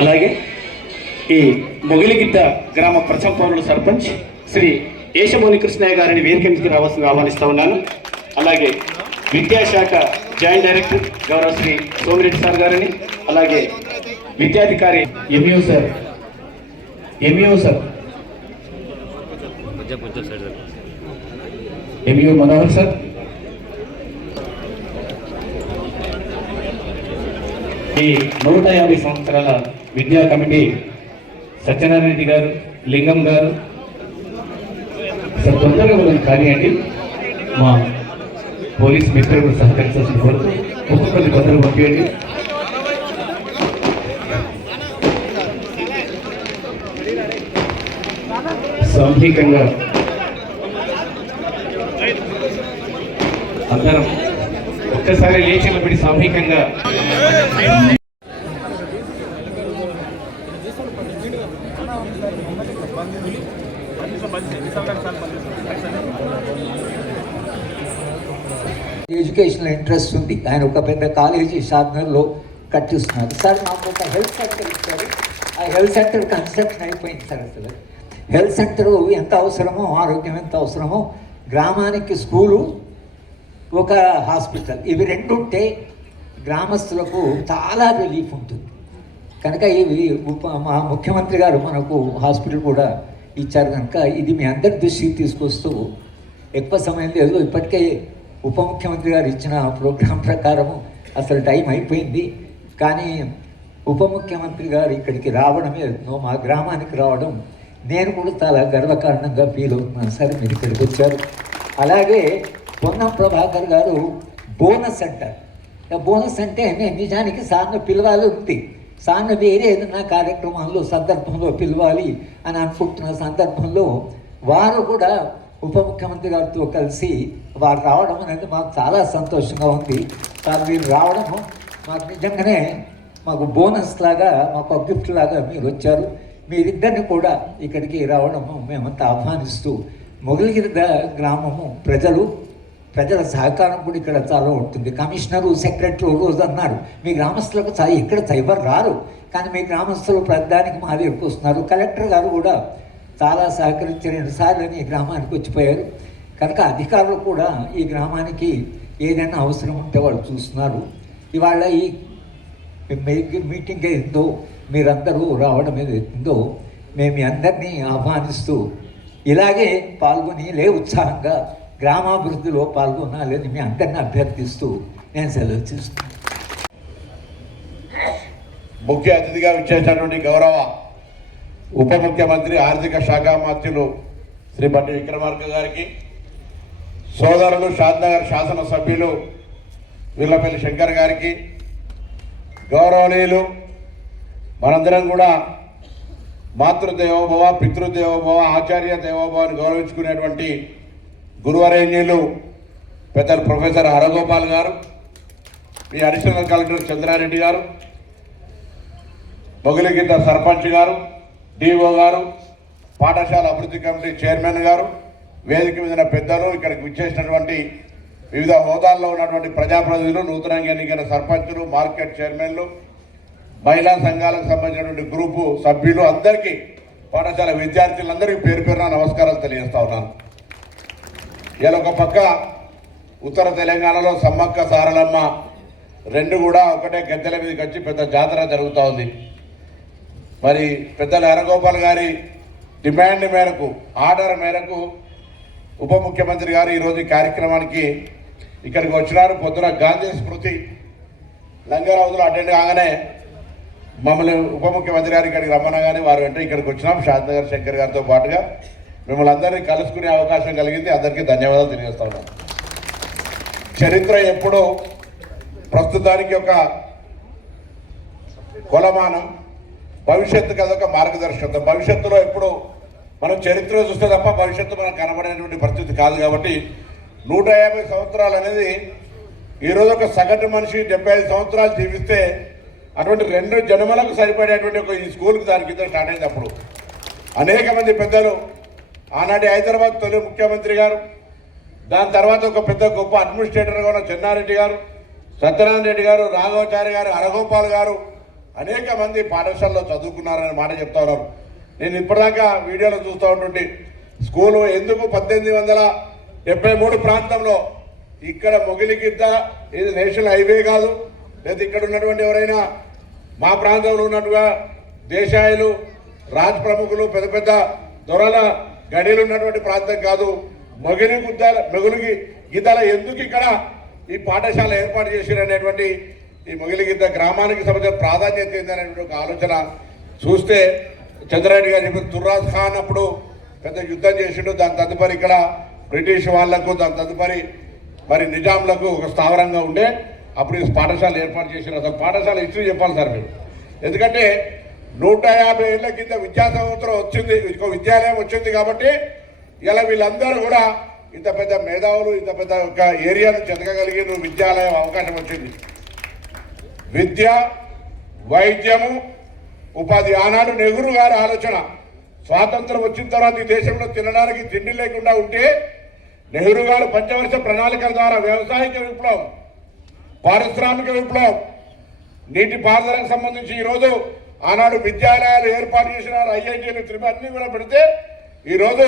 అలాగే ఈ మొగిలిగిద్ద గ్రామ ప్రథమ పౌరుల సర్పంచ్ శ్రీ ఏషమోని కృష్ణయ్య గారిని వేదిక మీదకి రావాల్సిందిగా ఆహ్వానిస్తూ ఉన్నాను. అలాగే విద్యాశాఖ జాయింట్ డైరెక్టర్ గౌరవ శ్రీ సోమిరెడ్డి సార్ గారిని, అలాగే విద్యాధికారి MEO sir MEO Manohar sir, ఈ 150 సంవత్సరాల విద్యా కమిటీ సత్యనారాయణ రెడ్డి గారు, లింగం గారు సార్ తొందరగా మనం కానివ్వండి. మా పోలీస్ మిత్రులు సహకరించాల్సిన కోరుతూ ఒక్కొక్కరిని తొందరగా పంపించండి. సాంఘికంగా అందరం ఒక్కసారి లేచి నిలబడి సామూహికంగా ఎడ్యుకేషనల్ ఇంట్రెస్ట్ ఉంది. ఆయన ఒక పెద్ద కాలేజీ షాద్నర్లో కట్టిస్తున్నారు. సార్ మాకు ఒక హెల్త్ సెంటర్ ఇచ్చారు. ఆ హెల్త్ సెంటర్ కన్స్ట్రక్షన్ అయిపోయింది సార్. అసలు హెల్త్ సెంటర్ ఎంత అవసరమో, ఆరోగ్యం ఎంత అవసరమో, గ్రామానికి స్కూలు, ఒక హాస్పిటల్, ఇవి రెండు ఉంటే గ్రామస్తులకు చాలా రిలీఫ్ ఉంటుంది. కనుక ఇవి మా ముఖ్యమంత్రి గారు మనకు హాస్పిటల్ కూడా ఇచ్చారు. కనుక ఇది మీ అందరి దృష్టికి తీసుకొస్తూ ఎక్కువ సమయం లేదు. ఇప్పటికే ఉప ముఖ్యమంత్రి గారు ఇచ్చిన ప్రోగ్రాం ప్రకారము అసలు టైం అయిపోయింది. కానీ ఉప ముఖ్యమంత్రి గారు ఇక్కడికి రావడమే, మా గ్రామానికి రావడం నేను కూడా చాలా గర్వకారణంగా ఫీల్ అవుతున్నాను. సార్ మీరు ఇక్కడికి వచ్చారు. అలాగే పొన్నం ప్రభాకర్ గారు బోనస్ అంటారు. బోనస్ అంటే నేను నిజానికి సార్ను పిలవాలి ఉంది, సార్ను వేరే ఏదైనా కార్యక్రమాల్లో సందర్భంలో పిలవాలి అని అనుకుంటున్న సందర్భంలో వారు కూడా ఉప ముఖ్యమంత్రి గారితో కలిసి వారు రావడం అనేది మాకు చాలా సంతోషంగా ఉంది. సార్ మీరు రావడము మాకు నిజంగానే మాకు బోనస్ లాగా, మాకు ఒక గిఫ్ట్ లాగా మీరు వచ్చారు. మీరిద్దరిని కూడా ఇక్కడికి రావడము మేమంతా ఆహ్వానిస్తూ, మొగిలిగిద్ద గ్రామము ప్రజల సహకారం కూడా ఇక్కడ చాలా ఉంటుంది. కమిషనరు, సెక్రటరీ రోజు అన్నారు మీ గ్రామస్తులకు ఇక్కడ ఎవరు రారు, కానీ మీ గ్రామస్తులు ప్రధానికి మా దగ్గరికి వస్తున్నారు. కలెక్టర్ గారు కూడా చాలా సహకరించి 2 సార్లు ఈ గ్రామానికి వచ్చిపోయారు. కనుక అధికారులు కూడా ఈ గ్రామానికి ఏదైనా అవసరం ఉంటే వాళ్ళు చూస్తున్నారు. ఇవాళ ఈ మీటింగ్ ఏదో మీరందరూ రావడం ఏదైతుందో మేము మీ అందరినీ ఆహ్వానిస్తూ ఇలాగే పాల్గొని ఉత్సాహంగా గ్రామాభివృద్ధిలో పాల్గొనాలని మీ అందరినీ అభ్యర్థిస్తూ నేను సెలవు తీసుకున్నాను. ముఖ్య అతిథిగా విచ్చేసినటువంటి గౌరవ ఉప ముఖ్యమంత్రి ఆర్థిక శాఖ మంత్రులు శ్రీ బట్టి విక్రమార్క గారికి, సోదరులు షాద్నగర్ శాసనసభ్యులు వీర్లపల్లి శంకర్ గారికి, గౌరవనీయులు మనందరం కూడా మాతృదేవోభవ, పితృదేవోభవ, ఆచార్య దేవోభవాన్ని గౌరవించుకునేటువంటి గురువరేణ్యులు పెద్దలు ప్రొఫెసర్ హరగోపాల్ గారు, మీ అడిషనల్ కలెక్టర్ చంద్రారెడ్డి గారు, మొగిలిగిద్ద సర్పంచ్ గారు, డిఓ గారు, పాఠశాల అభివృద్ధి కమిటీ చైర్మన్ గారు, వేదిక మీద పెద్దలు, ఇక్కడికి విచ్చేసినటువంటి వివిధ హోదాల్లో ఉన్నటువంటి ప్రజాప్రతినిధులు, నూతనంగా ఎన్నికైన సర్పంచులు, మార్కెట్ చైర్మన్లు, మహిళా సంఘాలకు సంబంధించినటువంటి గ్రూపు సభ్యులు, అందరికీ, పాఠశాల విద్యార్థులందరికీ పేరు పేరున నమస్కారాలు తెలియజేస్తా ఉన్నాను. ఇలా ఒక పక్క ఉత్తర తెలంగాణలో సమ్మక్క సారలమ్మ రెండు కూడా ఒకటే గద్దెల మీదకి వచ్చి పెద్ద జాతర జరుగుతూ ఉంది. మరి పెద్దల హరగోపాల్ గారి డిమాండ్ మేరకు, ఆర్డర్ మేరకు ఉప ముఖ్యమంత్రి గారు ఈరోజు ఈ కార్యక్రమానికి ఇక్కడికి వచ్చినారు. పొద్దున గాంధీ స్మృతి లంగర్ హౌస్లో అటెండ్ కాగానే మమ్మల్ని ఉప ముఖ్యమంత్రి గారు ఇక్కడికి రమ్మనగానే వారు వెంటనే ఇక్కడికి వచ్చినాం. షాద్నగర్ శంకర్ గారితో పాటుగా మిమ్మల్ని అందరినీ కలుసుకునే అవకాశం కలిగింది. అందరికీ ధన్యవాదాలు తెలియజేస్తా ఉన్నాను. చరిత్ర ఎప్పుడూ ప్రస్తుతానికి ఒక కొలమానం, భవిష్యత్తుకి అదొక మార్గదర్శకత్వం. భవిష్యత్తులో ఎప్పుడు మనం చరిత్ర చూస్తే తప్ప భవిష్యత్తు మనకు కనబడేటువంటి పరిస్థితి కాదు. కాబట్టి 150 సంవత్సరాలు అనేది ఈరోజు ఒక సగటు మనిషి 75 సంవత్సరాలు జీవిస్తే అటువంటి 2 జన్మలకు సరిపడేటువంటి ఒక ఈ స్కూల్కి దాని కింద స్టార్ట్ అయినప్పుడు అనేక మంది పెద్దలు, ఆనాటి హైదరాబాద్ తొలి ముఖ్యమంత్రి గారు, దాని తర్వాత ఒక పెద్ద గొప్ప అడ్మినిస్ట్రేటర్గా ఉన్న చెన్నారెడ్డి గారు, సత్యనారాయణ రెడ్డి గారు, రాఘవాచారి గారు, హరగోపాల్ గారు, అనేక మంది పాఠశాలలో చదువుకున్నారనే మాట చెప్తా ఉన్నారు. నేను ఇప్పటిదాకా వీడియోలో చూస్తూ ఉంటుంటే స్కూలు ఎందుకు 1873 ప్రాంతంలో ఇక్కడ మొగిలిగిద్ద ఇది నేషనల్ హైవే కాదు, లేదా ఇక్కడ ఉన్నటువంటి ఎవరైనా మా ప్రాంతంలో ఉన్నట్టుగా దేశాయులు రాజ్ ప్రముఖులు పెద్ద పెద్ద దొరల గడిలు ఉన్నటువంటి ప్రాంతం కాదు. మొగిలిగి గిద్దల ఎందుకు ఇక్కడ ఈ పాఠశాల ఏర్పాటు చేశారనేటువంటి ఈ మొగిలిగిద్ద గ్రామానికి సంబంధించిన ప్రాధాన్యత ఏందనేటువంటి ఒక ఆలోచన చూస్తే చంద్రారెడ్డి గారు చెప్పిన తుర్రాజ్ ఖాన్ అప్పుడు పెద్ద యుద్ధం చేసిండు. దాని తదుపరి ఇక్కడ బ్రిటిష్ వాళ్లకు, దాని తదుపరి మరి నిజాంలకు ఒక స్థావరంగా ఉండే అప్పుడు ఈ పాఠశాల ఏర్పాటు చేసిన అసలు పాఠశాల హిస్టరీ చెప్పాలి సార్ మీరు. ఎందుకంటే 150 ఏళ్ల కింద విద్యా సంవత్సరం వచ్చింది, విద్యాలయం వచ్చింది కాబట్టి ఇలా వీళ్ళందరూ కూడా ఇంత పెద్ద మేధావులు, ఇంత పెద్ద ఒక ఏరియాను చెతకగలిగిన విద్యాలయం అవకాశం వచ్చింది. విద్య, వైద్యము, ఉపాధి ఆనాడు నెహ్రూ గారి ఆలోచన. స్వాతంత్రం వచ్చిన తర్వాత ఈ దేశంలో తినడానికి తిండి లేకుండా ఉంటే నెహ్రూ గారు పంచవర్ష ప్రణాళికల ద్వారా వ్యవసాయిక విప్లవం, పారిశ్రామిక విప్లవం, నీటి పారుదలకు సంబంధించి ఈరోజు ఆనాడు విద్యాలయాలు ఏర్పాటు చేసినారు. ఐఐటీలు అన్ని కూడా పెడితే ఈరోజు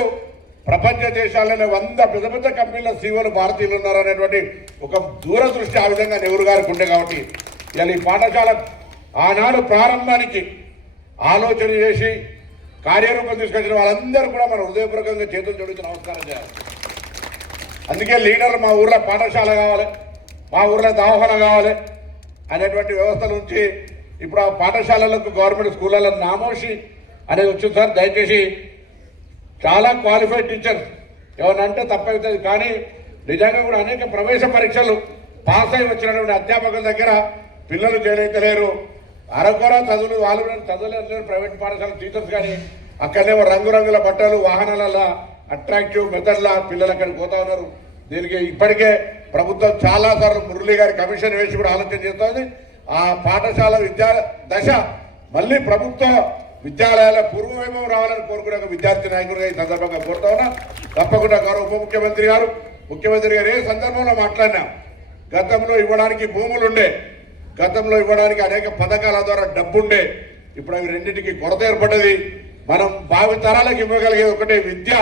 ప్రపంచ దేశాలలో 100 పెద్ద పెద్ద కంపెనీల సీఓలు భారతీయులు ఉన్నారు అనేటువంటి ఒక దూరదృష్టి ఆ విధంగా నెహ్రూ గారికి ఉండే కాబట్టి ఇలా ఈ పాఠశాల ఆనాడు ప్రారంభానికి ఆలోచన చేసి కార్యరూపం తీసుకొచ్చిన వాళ్ళందరూ కూడా మన హృదయపూర్వకంగా చేతులు జోడించి నమస్కారం చేయాలి. అందుకే లీడర్లు మా ఊర్లో పాఠశాల కావాలి, మా ఊర్లో దవాఖాన కావాలి అనేటువంటి వ్యవస్థ నుంచి ఇప్పుడు ఆ పాఠశాలలకు గవర్నమెంట్ స్కూళ్ళలో నామోషి అనేది వచ్చింది సార్. దయచేసి చాలా క్వాలిఫైడ్ టీచర్స్ ఏమనంటే తప్పవుతుంది, కానీ నిజంగా కూడా అనేక ప్రవేశ పరీక్షలు పాస్ అయి వచ్చినటువంటి అధ్యాపకుల దగ్గర పిల్లలు చేయలేరు. అరకొర చదువులు వాళ్ళు చదువులేరు ప్రైవేట్ పాఠశాల టీచర్స్, కానీ అక్కడనేమో రంగురంగుల బట్టలు వాహనాలలో అట్రాక్టివ్ మెథడ్లా పిల్లలు అక్కడికి పోతా ఉన్నారు. దీనికి ఇప్పటికే ప్రభుత్వం చాలాసార్లు మురళీ గారి కమిషన్ వేసి కూడా ఆలోచన చేస్తోంది. ఆ పాఠశాల విద్యా దశ మళ్ళీ ప్రభుత్వ విద్యాలయాల పూర్వవైభవం రావాలని కోరుకునే ఒక విద్యార్థి నాయకుడిగా ఈ సందర్భంగా కోరుతా ఉన్నా. తప్పకుండా గౌరవ ఉప ముఖ్యమంత్రి గారు, ముఖ్యమంత్రి గారు ఏ సందర్భంలో మాట్లాడినా గతంలో ఇవ్వడానికి భూములుండే, గతంలో ఇవ్వడానికి అనేక పథకాల ద్వారా డబ్బుండే, ఇప్పుడు అవి రెండింటికి కొరత ఏర్పడ్డది. మనం భావి తరాలకు ఇవ్వగలిగేది ఒకటే విద్య.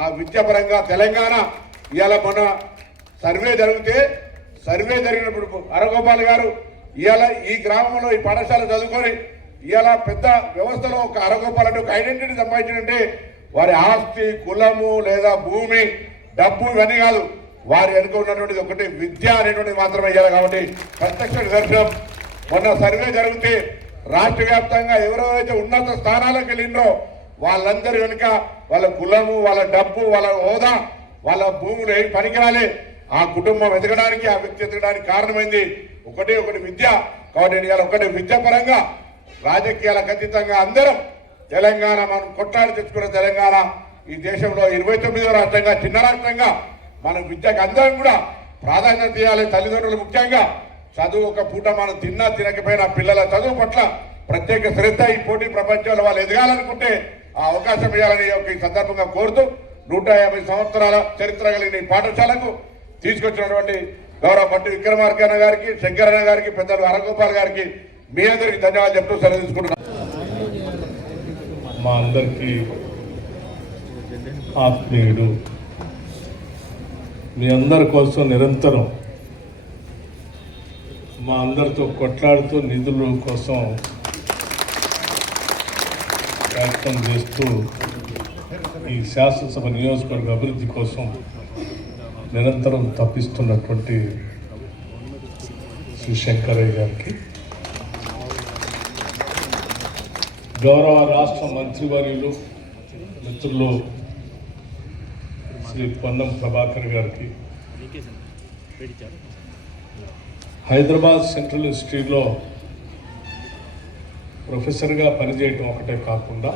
ఆ విద్య పరంగా తెలంగాణ ఇవాళ మన సర్వే జరిగినప్పుడు హరగోపాల్ గారు ఇవాళ ఈ గ్రామంలో ఈ పాఠశాల చదువుకొని ఇవాళ పెద్ద వ్యవస్థలో ఒక హరగోపాల్ అంటే ఒక ఐడెంటిటీ సంపాదించారంటే వారి ఆస్తి, కులము లేదా భూమి, డబ్బు ఇవన్నీ కాదు, వారి వెనుక ఉన్నటువంటిది ఒకటి విద్య అనేటువంటిది మాత్రమే ఇవ్వాలి. కాబట్టి ప్రత్యక్ష నిదర్శనం మొన్న సర్వే జరిగితే రాష్ట్ర వ్యాప్తంగా ఎవరెవరైతే ఉన్నత స్థానాలకు వెళ్ళిండ్రో వాళ్ళందరి వెనుక వాళ్ళ కులము, వాళ్ళ డబ్బు, వాళ్ళ హోదా, వాళ్ళ భూములు ఏం పనికిరాలే. ఆ కుటుంబం ఎదగడానికి, ఆ వ్యక్తి ఎదగడానికి కారణమైంది ఒకటి విద్య. కాబట్టి నేను ఇవాళ ఒకటి విద్య పరంగా రాజకీయాలకు అతీతంగా అందరం తెలంగాణ మనం కొట్లాడి తెచ్చుకున్న తెలంగాణ ఈ దేశంలో 29వ రాష్ట్రంగా, చిన్న రాష్ట్రంగా మనం విద్యకు అందరం కూడా ప్రాధాన్యత ఇవ్వాలి. తల్లిదండ్రులు ముఖ్యంగా చదువు ఒక పూట మనం తిన్నా తినకపోయినా పిల్లల చదువు పట్ల ప్రత్యేక శ్రద్ధ ఈ పోటీ ప్రపంచంలో వాళ్ళు ఎదగాలనుకుంటే ఆ అవకాశం ఇవ్వాలని ఈ సందర్భంగా కోరుతూ 150 సంవత్సరాల చరిత్ర కలిగిన ఈ పాఠశాలకు తీసుకొచ్చినటువంటి గౌరవ భట్టి విక్రమార్కన్న గారికి, శంకరన్న గారికి, పెద్దలు హరగోపాల్ గారికి మీ అందరికీ ధన్యవాదాలు చెప్తూ సెలవు తీసుకుంటున్నాను. మా అందరికీ ఆత్మీయుడు, మీ అందరి కోసం నిరంతరం మా అందరితో కొట్లాడుతూ నిధుల కోసం ప్రయత్నం చేస్తూ ఈ శాసనసభ నియోజకవర్గ అభివృద్ధి కోసం నిరంతరం తప్పిస్తున్నటువంటి శ్రీ శంకరయ్య గారికి, గౌరవ రాష్ట్ర మంత్రివర్యులు మిత్రులు శ్రీ పొన్నం ప్రభాకర్ గారికి, హైదరాబాద్ సెంట్రల్ ఇన్స్టిట్యూట్లో ప్రొఫెసర్గా పనిచేయటం ఒకటే కాకుండా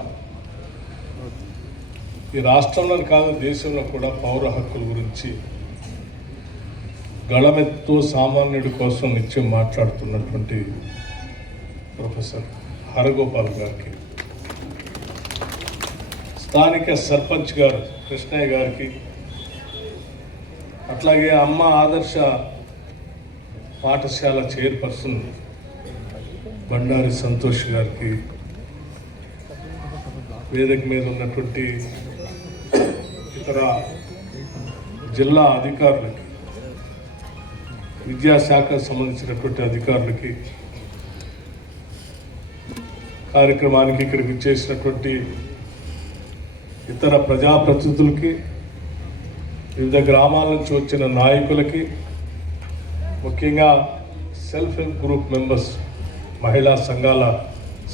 ఈ రాష్ట్రంలో కాదు దేశంలో కూడా పౌర హక్కుల గురించి గళమెత్తు సామాన్యుడి కోసం నిత్యం మాట్లాడుతున్నటువంటి ప్రొఫెసర్ హరగోపాల్ గారికి, స్థానిక సర్పంచ్ గారు కృష్ణయ్య గారికి, అట్లాగే అమ్మ ఆదర్శ పాఠశాల చైర్పర్సన్ బండారి సంతోష్ గారికి, వేదిక మీద ఉన్నటువంటి ఇతర జిల్లా అధికారులకి, విద్యాశాఖకు సంబంధించినటువంటి అధికారులకి, కార్యక్రమానికి ఇక్కడికి వచ్చేసినటువంటి ఇతర ప్రజాప్రతినిధులకి, వివిధ గ్రామాల నుంచి వచ్చిన నాయకులకి, ముఖ్యంగా సెల్ఫ్ హెల్ప్ గ్రూప్ మెంబర్స్, మహిళా సంఘాల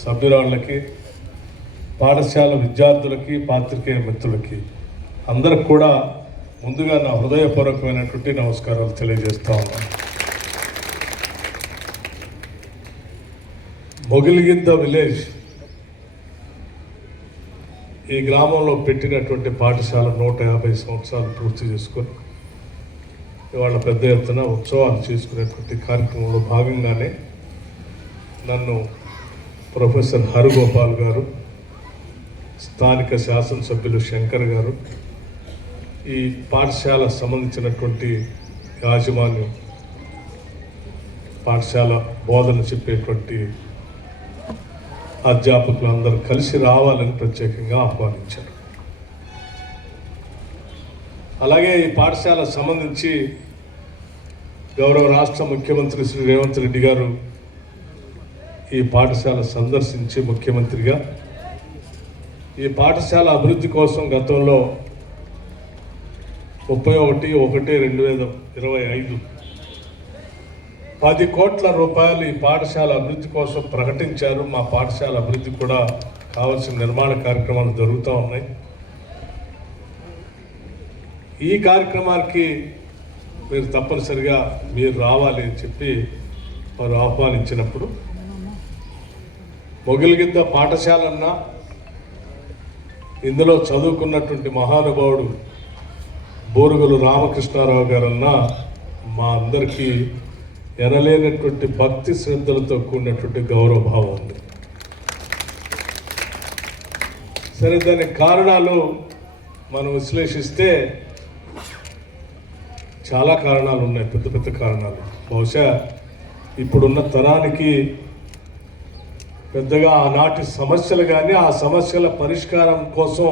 సభ్యురాళ్ళకి, పాఠశాల విద్యార్థులకి, పాత్రికేయ మిత్రులకి అందరికి కూడా ముందుగా నా హృదయపూర్వకమైనటువంటి నమస్కారాలు తెలియజేస్తా ఉన్నాను. మొగిలిగిద్ద విలేజ్ ఈ గ్రామంలో పెట్టినటువంటి పాఠశాల 150 సంవత్సరాలు పూర్తి చేసుకొని ఇవాళ పెద్ద ఎత్తున ఉత్సవాలు చేసుకునేటువంటి కార్యక్రమంలో భాగంగానే నన్ను ప్రొఫెసర్ హరిగోపాల్ గారు, స్థానిక శాసనసభ్యులు శంకర్ గారు, ఈ పాఠశాల సంబంధించినటువంటి యాజమాన్యం, పాఠశాల బోధన చెప్పేటువంటి అధ్యాపకులు అందరూ కలిసి రావాలని ప్రత్యేకంగా ఆహ్వానించారు. అలాగే ఈ పాఠశాల సంబంధించి గౌరవ రాష్ట్ర ముఖ్యమంత్రి శ్రీ రేవంత్ రెడ్డి గారు ఈ పాఠశాల సందర్శించి ముఖ్యమంత్రిగా ఈ పాఠశాల అభివృద్ధి కోసం గతంలో 31/1/2025 10 కోట్ల రూపాయలు ఈ పాఠశాల అభివృద్ధి కోసం ప్రకటించారు. మా పాఠశాల అభివృద్ధి కూడా కావాల్సిన నిర్మాణ కార్యక్రమాలు జరుగుతూ ఉన్నాయి. ఈ కార్యక్రమానికి మీరు తప్పనిసరిగా మీరు రావాలి అని చెప్పి వారు ఆహ్వానించినప్పుడు మొగిలిగిద్ద పాఠశాలన్నా, ఇందులో చదువుకున్నటువంటి మహానుభావుడు బోరుగులు రామకృష్ణారావు గారన్నా మా అందరికీ ఎనలేనటువంటి భక్తి శ్రద్ధలతో కూడినటువంటి గౌరవభావం ఉంది. సరే, దానికి కారణాలు మనం విశ్లేషిస్తే చాలా కారణాలు ఉన్నాయి, పెద్ద పెద్ద కారణాలు. బహుశా ఇప్పుడున్న తరానికి పెద్దగా ఆనాటి సమస్యలు కానీ ఆ సమస్యల పరిష్కారం కోసం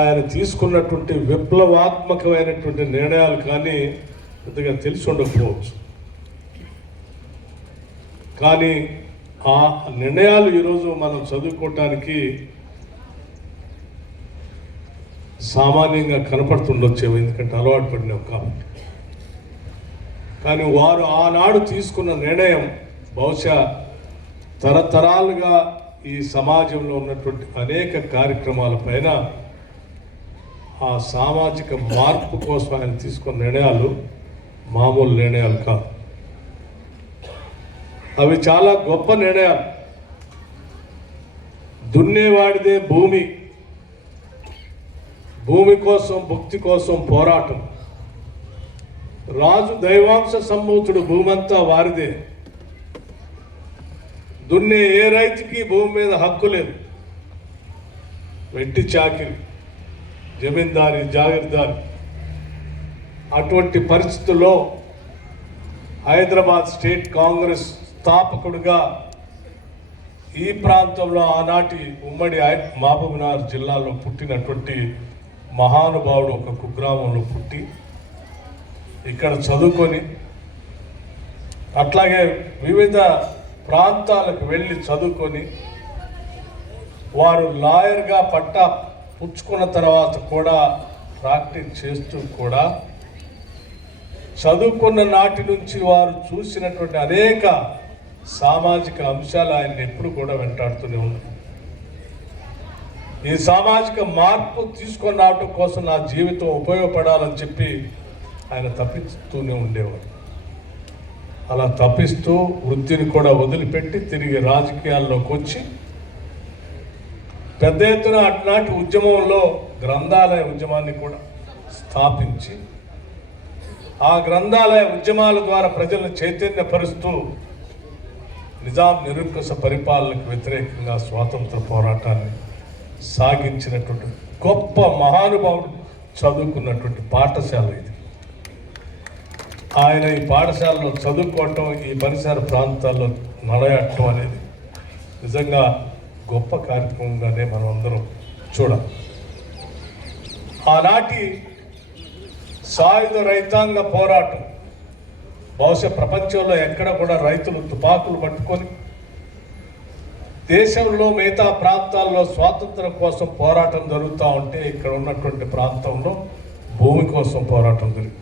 ఆయన తీసుకున్నటువంటి విప్లవాత్మకమైనటువంటి నిర్ణయాలు కానీ పెద్దగా తెలిసి ఉండకపోవచ్చు. కానీ ఆ నిర్ణయాలు ఈరోజు మనం చదువుకోవటానికి సామాన్యంగా కనపడుతుండొచ్చేమో, ఎందుకంటే అలవాటు పడినాం కాబట్టి. కానీ వారు ఆనాడు తీసుకున్న నిర్ణయం బహుశా తరతరాలుగా ఈ సమాజంలో ఉన్నటువంటి అనేక కార్యక్రమాల పైన ఆ సామాజిక మార్పు కోసం ఆయన తీసుకున్న నిర్ణయాలు మామూలు నిర్ణయాలు కాదు. అవి చాలా గొప్ప నిర్ణయాలు. దున్నేవాడిదే భూమి, భూమి కోసం భుక్తి కోసం పోరాటం, రాజు దైవాంశ సంభూతుడు, భూమంతా వారిదే. దున్నే ఏ రైతుకి భూమి మీద హక్కు లేదు. వెట్టి చాకిరి, జమీందారి, జాగీర్దారి. అటువంటి పరిస్థితుల్లో హైదరాబాద్ స్టేట్ కాంగ్రెస్ స్థాపకుడిగా ఈ ప్రాంతంలో ఆనాటి ఉమ్మడి మహబూబ్నగర్ జిల్లాలో పుట్టినటువంటి మహానుభావుడు ఒక కుగ్రామంలో పుట్టి ఇక్కడ చదువుకొని అట్లాగే వివిధ ప్రాంతాలకు వెళ్ళి చదువుకొని వారు లాయర్గా పట్టా పుచ్చుకున్న తర్వాత కూడా ప్రాక్టీస్ చేస్తూ కూడా చదువుకున్న నాటి నుంచి వారు చూసినటువంటి అనేక సామాజిక అంశాలు ఆయన ఎప్పుడు కూడా వెంటాడుతూనే ఉన్నాయి. ఈ సామాజిక మార్పు తీసుకొని రావడం కోసం నా జీవితం ఉపయోగపడాలని చెప్పి ఆయన తప్పిస్తూనే ఉండేవాడు. అలా తప్పిస్తూ వృత్తిని కూడా వదిలిపెట్టి తిరిగి రాజకీయాల్లోకి వచ్చి పెద్ద ఎత్తున అటునాటి ఉద్యమంలో గ్రంథాలయ ఉద్యమాన్ని కూడా స్థాపించి ఆ గ్రంథాలయ ఉద్యమాల ద్వారా ప్రజలను చైతన్యపరుస్తూ నిజాం నిరంకుశ పరిపాలనకు వ్యతిరేకంగా స్వాతంత్ర పోరాటాన్ని సాగించినటువంటి గొప్ప మహానుభావుడు చదువుకున్నటువంటి పాఠశాల ఇది. ఆయన ఈ పాఠశాలలో చదువుకోవటం, ఈ పరిసర ప్రాంతాల్లో నడయటం అనేది నిజంగా గొప్ప కార్యక్రమంగానే మనం అందరం చూడాలి. ఆనాటి సాయుధ రైతాంగ పోరాటం బహుశా ప్రపంచంలో ఎక్కడ కూడా రైతులు తుపాకులు పట్టుకొని దేశంలో మిగతా ప్రాంతాల్లో స్వాతంత్రం కోసం పోరాటం జరుగుతూ ఉంటే ఇక్కడ ఉన్నటువంటి ప్రాంతంలో భూమి కోసం పోరాటం జరిగింది.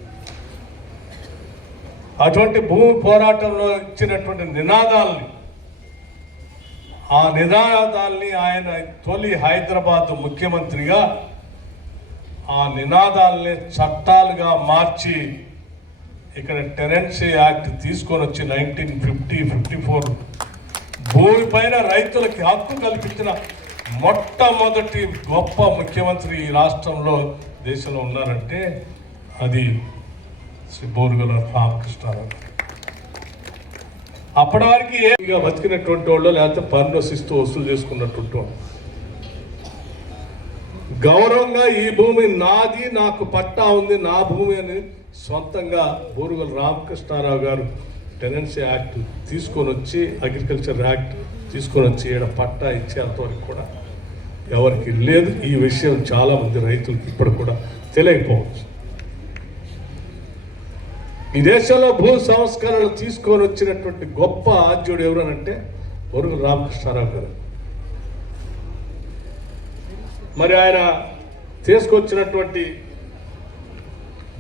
అటువంటి భూమి పోరాటంలో ఇచ్చినటువంటి ఆ నినాదాల్ని ఆయన తొలి హైదరాబాద్ ముఖ్యమంత్రిగా ఆ నినాదాల్ని చట్టాలుగా మార్చి ఇక్కడ టెనెన్సీ యాక్ట్ తీసుకొని వచ్చి 1954 భూమి పైన రైతులకి హక్కు కల్పించిన మొట్టమొదటి గొప్ప ముఖ్యమంత్రి ఈ రాష్ట్రంలో దేశంలో ఉన్నారంటే అది శ్రీ బోరుగల రామకృష్ణారావు. అప్పటి వరకు ఏమిగా బతికినటువంటి వాళ్ళు లేకపోతే పన్ను శిస్తు వసూలు చేసుకున్నటువంటి వాళ్ళు గౌరవంగా ఈ భూమి నాది, నాకు పట్టా ఉంది, నా భూమి అని సొంతంగా బోరుగల రామకృష్ణారావు గారు టెనెన్సీ యాక్ట్ తీసుకొని వచ్చి, అగ్రికల్చర్ యాక్ట్ తీసుకొని వచ్చి ఈడ పట్టా ఇచ్చేంతవరకు కూడా ఎవరికి లేదు. ఈ విషయం చాలామంది రైతులకి ఇప్పుడు కూడా తెలియకపోవచ్చు. ఈ దేశంలో భూ సంస్కరణలు తీసుకొని వచ్చినటువంటి గొప్ప ఆద్యుడు ఎవరనంటే బోరుగల రామకృష్ణారావు గారు. మరి ఆయన తీసుకొచ్చినటువంటి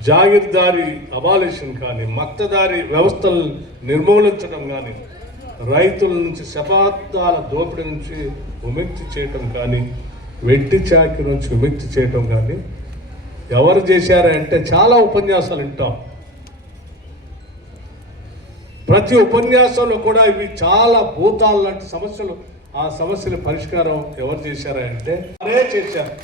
జాగీర్దారీ అబాలిషన్ కానీ, మక్తదారీ వ్యవస్థలను నిర్మూలించడం కానీ, రైతుల నుంచి శతాబ్దాల దోపిడీ నుంచి విముక్తి చేయటం కానీ, వెట్టి చాకి నుంచి విముక్తి చేయటం కానీ ఎవరు చేశారంటే చాలా ఉపన్యాసాలు వింటాం. ప్రతి ఉపన్యాసంలో కూడా ఇవి చాలా భూతాలు లాంటి సమస్యలు, ఆ సమస్యల పరిష్కారం ఎవరు చేశారంటే అదే చేశారు.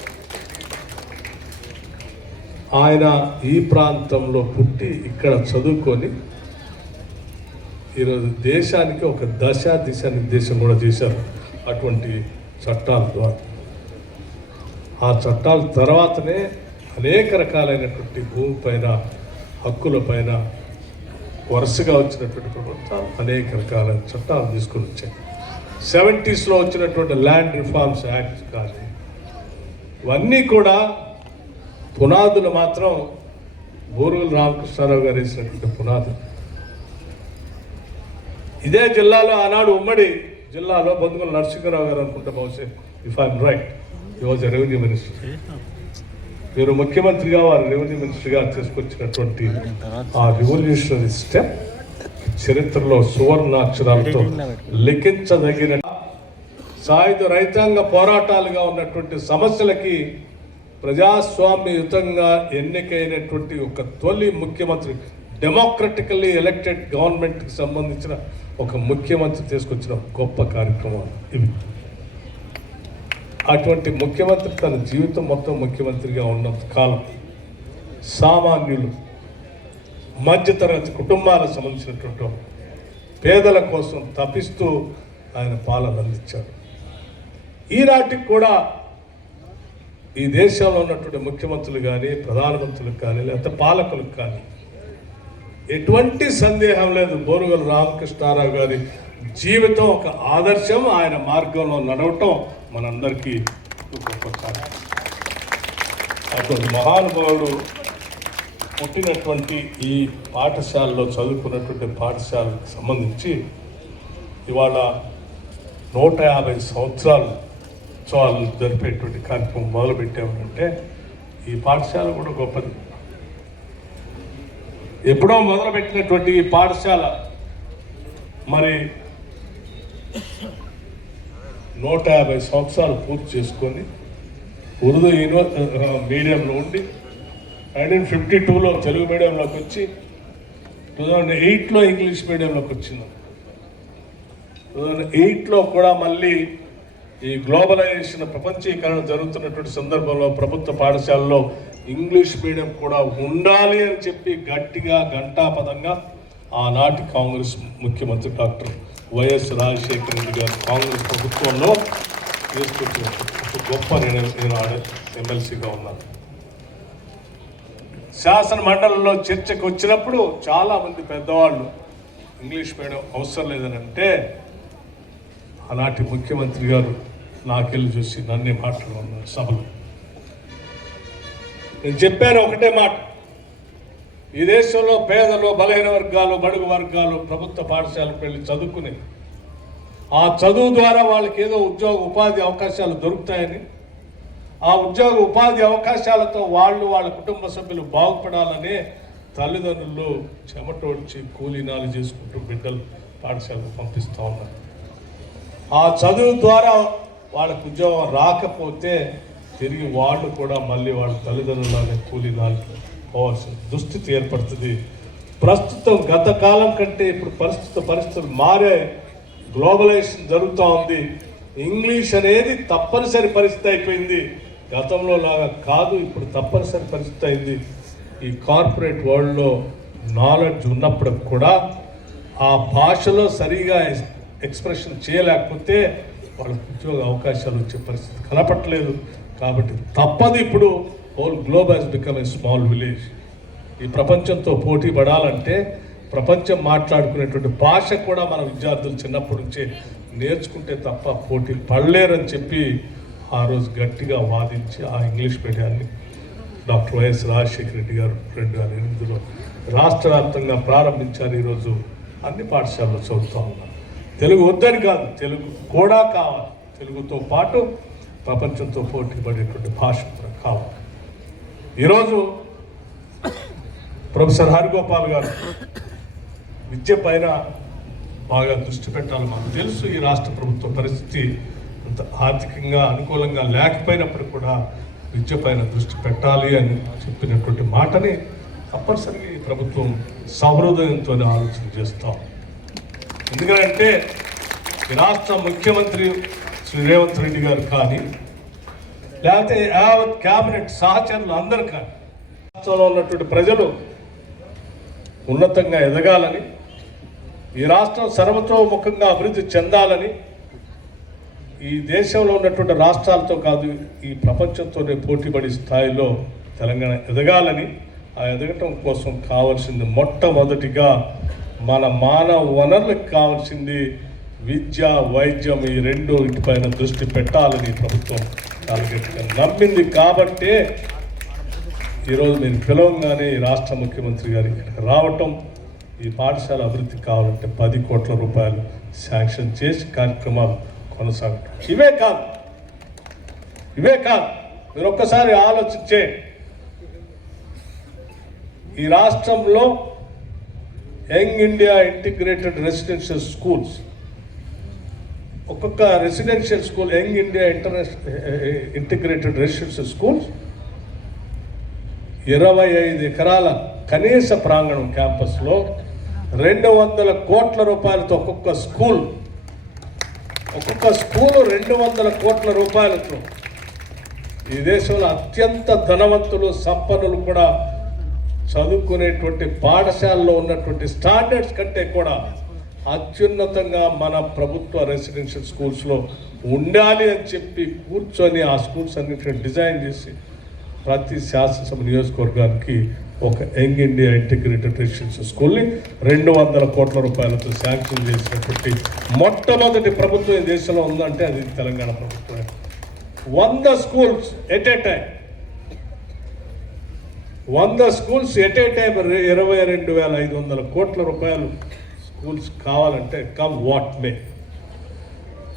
ఆయన ఈ ప్రాంతంలో పుట్టి ఇక్కడ చదువుకొని ఈరోజు దేశానికి ఒక దిశ నిర్దేశం కూడా చేశారు అటువంటి చట్టాల ద్వారా. ఆ చట్టాల తర్వాతనే అనేక రకాలైనటువంటి భూమి పైన హక్కుల పైన వరుసగా వచ్చినటువంటి ప్రభుత్వాలు అనేక రకాలైన చట్టాలు తీసుకొని వచ్చాయి. 70s వచ్చినటువంటి ల్యాండ్ రిఫార్మ్స్ యాక్ట్ కానీ ఇవన్నీ కూడా పునాదులు మాత్రం బోరుగల రామకృష్ణారావు గారు వేసినటువంటి పునాదులు. ఇదే జిల్లాలో ఆనాడు ఉమ్మడి జిల్లాలో బొందుగల నరసింహరావు గారు అనుకుంటే బహుశా if I'm right he was revenue minister. మీరు ముఖ్యమంత్రిగా వారు రెవెన్యూ మినిస్టర్గా తీసుకొచ్చినటువంటి ఆ రివల్యూషనరీ స్టెప్ చరిత్రలో సువర్ణాక్షరాలతో లిఖించదగిన సాయుధ రైతాంగ పోరాటాలుగా ఉన్నటువంటి సమస్యలకి ప్రజాస్వామ్యయుతంగా ఎన్నికైనటువంటి ఒక తొలి ముఖ్యమంత్రి, డెమోక్రటికల్లీ ఎలక్టెడ్ గవర్నమెంట్కి సంబంధించిన ఒక ముఖ్యమంత్రి తీసుకొచ్చిన గొప్ప కార్యక్రమాలు ఇవి. అటువంటి ముఖ్యమంత్రి తన జీవితం మొత్తం ముఖ్యమంత్రిగా ఉన్నంత కాలం సామాన్యులు, మధ్యతరగతి కుటుంబాలకు సంబంధించినటువంటి పేదల కోసం తపిస్తూ ఆయన పాలన అందించారు. ఈనాటికి కూడా ఈ దేశంలో ఉన్నటువంటి ముఖ్యమంత్రులు కానీ, ప్రధానమంత్రులకు కానీ, లేకపోతే పాలకులకు కానీ ఎటువంటి సందేహం లేదు, బోరుగల రామకృష్ణారావు గారి జీవితం ఒక ఆదర్శం. ఆయన మార్గంలో నడవటం మనందరికీ గొప్పసారి. అటువంటి మహానుభావుడు పుట్టినటువంటి ఈ పాఠశాలలో చదువుకున్నటువంటి పాఠశాలకు సంబంధించి ఇవాళ 150 సంవత్సరాలు ఉత్సవాలు జరిపేటువంటి కార్యక్రమం మొదలుపెట్టామంటే ఈ పాఠశాల కూడా గొప్పది. ఎప్పుడో మొదలుపెట్టినటువంటి ఈ పాఠశాల మరి 150 సంవత్సరాలు పూర్తి చేసుకొని ఉర్దూ మీడియంలో ఉండి 1952లో తెలుగు మీడియంలోకి వచ్చి 2008లో ఇంగ్లీష్ మీడియంలోకి వచ్చింది. 2008లో కూడా మళ్ళీ ఈ గ్లోబలైజేషన్, ప్రపంచీకరణ జరుగుతున్నటువంటి సందర్భంలో ప్రభుత్వ పాఠశాలలో ఇంగ్లీష్ మీడియం కూడా ఉండాలి అని చెప్పి గట్టిగా ఘంటాపదంగా ఆనాటి కాంగ్రెస్ ముఖ్యమంత్రి డాక్టర్ వైఎస్ రాజశేఖర రెడ్డి గారు కాంగ్రెస్ ప్రభుత్వంలో తీసుకొచ్చిన గొప్ప నేను ఎమ్మెల్సీగా ఉన్నాను. శాసన మండలిలో చర్చకు వచ్చినప్పుడు చాలామంది పెద్దవాళ్ళు ఇంగ్లీష్ మీడియం అవసరం లేదని అంటే ఆనాటి ముఖ్యమంత్రి గారు నాకెళ్ళి చూసి నన్నే మాట్లాడమన్నారు సభలో. నేను చెప్పాను ఒకటే మాట, ఈ దేశంలో పేదలు, బలహీన వర్గాలు, బడుగు వర్గాలు ప్రభుత్వ పాఠశాలకు వెళ్ళి చదువుకుని ఆ చదువు ద్వారా వాళ్ళకి ఏదో ఉద్యోగ ఉపాధి అవకాశాలు దొరుకుతాయని, ఆ ఉద్యోగ ఉపాధి అవకాశాలతో వాళ్ళ కుటుంబ సభ్యులు బాగుపడాలని తల్లిదండ్రులు చెమటోడ్చి కూలీనాలు చేసుకుంటూ బిడ్డలు పాఠశాలకు పంపిస్తూ ఉన్నారు. ఆ చదువు ద్వారా వాళ్ళకు ఉద్యోగం రాకపోతే తిరిగి వాళ్ళు కూడా మళ్ళీ వాళ్ళ తల్లిదండ్రులనే కూలీనాలు పోవాల్సిన దుస్థితి ఏర్పడుతుంది. ప్రస్తుతం గత కాలం కంటే ఇప్పుడు పరిస్థితులు మారే, గ్లోబలైజేషన్ జరుగుతూ ఉంది. ఇంగ్లీష్ అనేది తప్పనిసరి పరిస్థితి అయిపోయింది. గతంలో లాగా కాదు, ఇప్పుడు తప్పనిసరి పరిస్థితి అయింది. ఈ కార్పొరేట్ వరల్డ్లో నాలెడ్జ్ ఉన్నప్పటికి కూడా ఆ భాషలో సరిగా ఎక్స్ప్రెషన్ చేయలేకపోతే వాళ్ళకి ఉద్యోగ అవకాశాలు వచ్చే పరిస్థితి కనపట్లేదు. కాబట్టి తప్పదు, ఇప్పుడు whole globe has become a small village. ఈ ప్రపంచంతో పోటీ పడాలంటే ప్రపంచం మాట్లాడుకునేటువంటి భాష కూడా మన విద్యార్థులు చిన్నప్పటి నుంచే నేర్చుకుంటే తప్ప పోటీ పడలేరని చెప్పి ఆ రోజు గట్టిగా వాదించి ఆ ఇంగ్లీష్ మీడియాన్ని డాక్టర్ వైఎస్ రాజశేఖర రెడ్డి గారు 2008లో రాష్ట్ర వ్యాప్తంగా ప్రారంభించారు. ఈరోజు అన్ని పాఠశాలలో చదువుతూ ఉన్నారు. తెలుగు వద్దని కాదు, తెలుగు కూడా కావాలి. తెలుగుతో పాటు ప్రపంచంతో పోటీ పడేటువంటి భాష కూడా కావాలి. ఈరోజు ప్రొఫెసర్ హరిగోపాల్ గారు విద్య పైన బాగా దృష్టి పెట్టాలి. మాకు తెలుసు ఈ రాష్ట్ర ప్రభుత్వ పరిస్థితి అంత ఆర్థికంగా అనుకూలంగా లేకపోయినప్పుడు కూడా విద్య పైన దృష్టి పెట్టాలి అని చెప్పినటువంటి మాటని తప్పనిసరిగా ఈ ప్రభుత్వం సహృదయంతో ఆలోచన చేస్తాం. ఎందుకంటే ఈ రాష్ట్ర ముఖ్యమంత్రి శ్రీ రేవంత్ రెడ్డి గారు కానీ, లేకపోతే యావత్ క్యాబినెట్ సహచరులు అందరూ కానీ, రాష్ట్రంలో ఉన్నటువంటి ప్రజలు ఉన్నతంగా ఎదగాలని, ఈ రాష్ట్రం సర్వతోముఖంగా అభివృద్ధి చెందాలని, ఈ దేశంలో ఉన్నటువంటి రాష్ట్రాలతో కాదు ఈ ప్రపంచంతోనే పోటీపడి స్థాయిలో తెలంగాణ ఎదగాలని, ఆ ఎదగటం కోసం కావాల్సింది మొట్టమొదటిగా మన మానవ వనరులకు కావాల్సింది విద్య, వైద్యం, ఈ రెండు ఇంటిపైన దృష్టి పెట్టాలని ప్రభుత్వం చాలా గట్టిగా నమ్మింది. కాబట్టే ఈరోజు మీరు పిలవంగానే ఈ రాష్ట్ర ముఖ్యమంత్రి గారు ఇక్కడికి రావటం, ఈ పాఠశాల అభివృద్ధి కావాలంటే 10 కోట్ల రూపాయలు శాంక్షన్ చేసి కార్యక్రమాలు కొనసాగటం. ఇవే కాదు మీరు ఒక్కసారి ఆలోచించే, ఈ రాష్ట్రంలో young India integrated residential schools, ఒక్కొక్క residential school young India integrated residential schools 25 ఎకరాల కనీస ప్రాంగణం క్యాంపస్లో 200 కోట్ల రూపాయలతో ఒక్కొక్క స్కూల్ 200 కోట్ల రూపాయలతో ఈ దేశంలో అత్యంత ధనవంతులు, సంపన్నులు కూడా చదువుకునేటువంటి పాఠశాలలో ఉన్నటువంటి స్టాండర్డ్స్ కంటే కూడా అత్యున్నతంగా మన ప్రభుత్వ రెసిడెన్షియల్ స్కూల్స్లో ఉండాలి అని చెప్పి కూర్చొని ఆ స్కూల్స్ అన్నింటినీ డిజైన్ చేసి ప్రతి శాసనసభ నియోజకవర్గానికి ఒక యంగ్ ఇండియా ఇంటిగ్రేటెడ్ రెసిడెన్షియల్ స్కూల్ని 200 కోట్ల రూపాయలతో శాంక్షన్ చేసినటువంటి మొట్టమొదటి ప్రభుత్వం ఈ దేశంలో ఉందంటే అది తెలంగాణ ప్రభుత్వమే. 100 స్కూల్స్ ఎట్ ఏ టైం 22,500 కోట్ల రూపాయలు స్కూల్స్ కావాలంటే కమ్ వాట్ మే,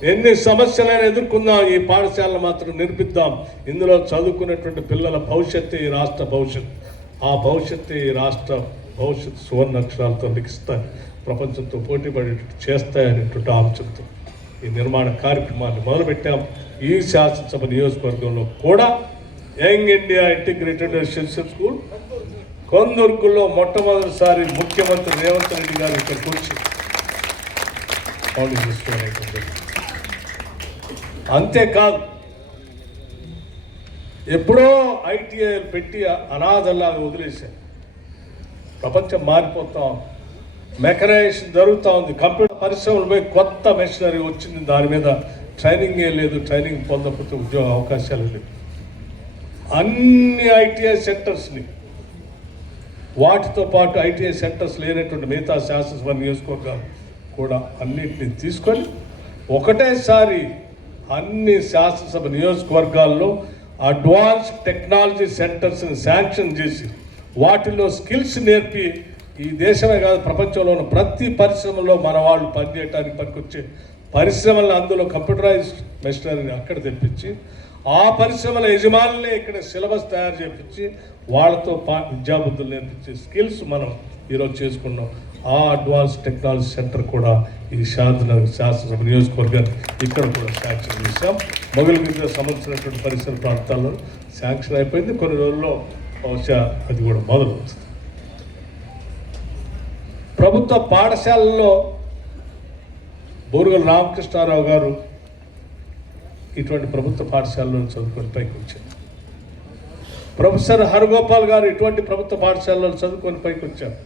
ఎన్ని సమస్యలైనా ఎదుర్కొందాం, ఈ పాఠశాలను మాత్రం నిర్మిద్దాం. ఇందులో చదువుకున్నటువంటి పిల్లల భవిష్యత్తు ఈ రాష్ట్ర భవిష్యత్తు, ఆ భవిష్యత్తు ఈ రాష్ట్ర భవిష్యత్తు సువర్ణ అక్షరాలతో లిఖిస్తాయి, ప్రపంచంతో పోటీపడేటట్టు చేస్తాయనేటువంటి ఆలోచనతో ఈ నిర్మాణ కార్యక్రమాన్ని మొదలుపెట్టాం. ఈ శాసనసభ నియోజకవర్గంలో కూడా young India integrated residential school కొందుర్గులో మొట్టమొదటిసారి ముఖ్యమంత్రి రేవంత్ రెడ్డి గారు ఇక్కడికి వచ్చి ఫౌండింగ్ చేసుకోవాలి. అంతేకాదు ఎప్పుడో ఐటీఐలు పెట్టి అనాథల్లాగా వదిలేశారు. ప్రపంచం మారిపోతా ఉంది, మెకనైజేషన్ జరుగుతూ ఉంది, కంప్యూటర్ పరిశ్రమలు పోయి కొత్త మెషినరీ వచ్చింది, దాని మీద ట్రైనింగే లేదు, ట్రైనింగ్ పొందకపోతే ఉద్యోగ అవకాశాలు లేవు. అన్ని ఐటీఐ సెంటర్స్ని వాటితో పాటు ఐటీఐ సెంటర్స్ లేనటువంటి మిగతా శాసనసభ నియోజకవర్గాలు కూడా అన్నింటినీ తీసుకొని ఒకటేసారి అన్ని శాసనసభ నియోజకవర్గాల్లో అడ్వాన్స్ టెక్నాలజీ సెంటర్స్ని శాంక్షన్ చేసి వాటిలో స్కిల్స్ నేర్పి ఈ దేశమే కాదు ప్రపంచంలో ఉన్న ప్రతి పరిశ్రమలో మన వాళ్ళు పనిచేయడానికి పనికొచ్చే పరిశ్రమలను అందులో కంప్యూటరైజ్డ్ మెషినరీని అక్కడ తెప్పించి ఆ పరిశ్రమల యజమానులే ఇక్కడ సిలబస్ తయారు చేయించి వాళ్ళతో విద్యాబుద్ధులు నేర్పించే స్కిల్స్ మనం ఈరోజు చేసుకున్నాం. ఆ అడ్వాన్స్ టెక్నాలజీ సెంటర్ కూడా ఈ శాంతినగర్ శాసనసభ నియోజకవర్గాన్ని ఇక్కడ కూడా శాంక్షన్ చేశాం. మొగలిగిరికి సంబంధించినటువంటి పరిసర ప్రాంతాల్లో శాంక్షన్ అయిపోయింది. కొన్ని రోజుల్లో బహుశా అది కూడా మొదలవుతుంది. ప్రభుత్వ పాఠశాలల్లో బోరుగల రామకృష్ణారావు గారు ఇటువంటి ప్రభుత్వ పాఠశాలలో చదువుకొని పైకి వచ్చారు. ప్రొఫెసర్ హరగోపాల్ గారు ఇటువంటి ప్రభుత్వ పాఠశాలలో చదువుకొని పైకి వచ్చారు.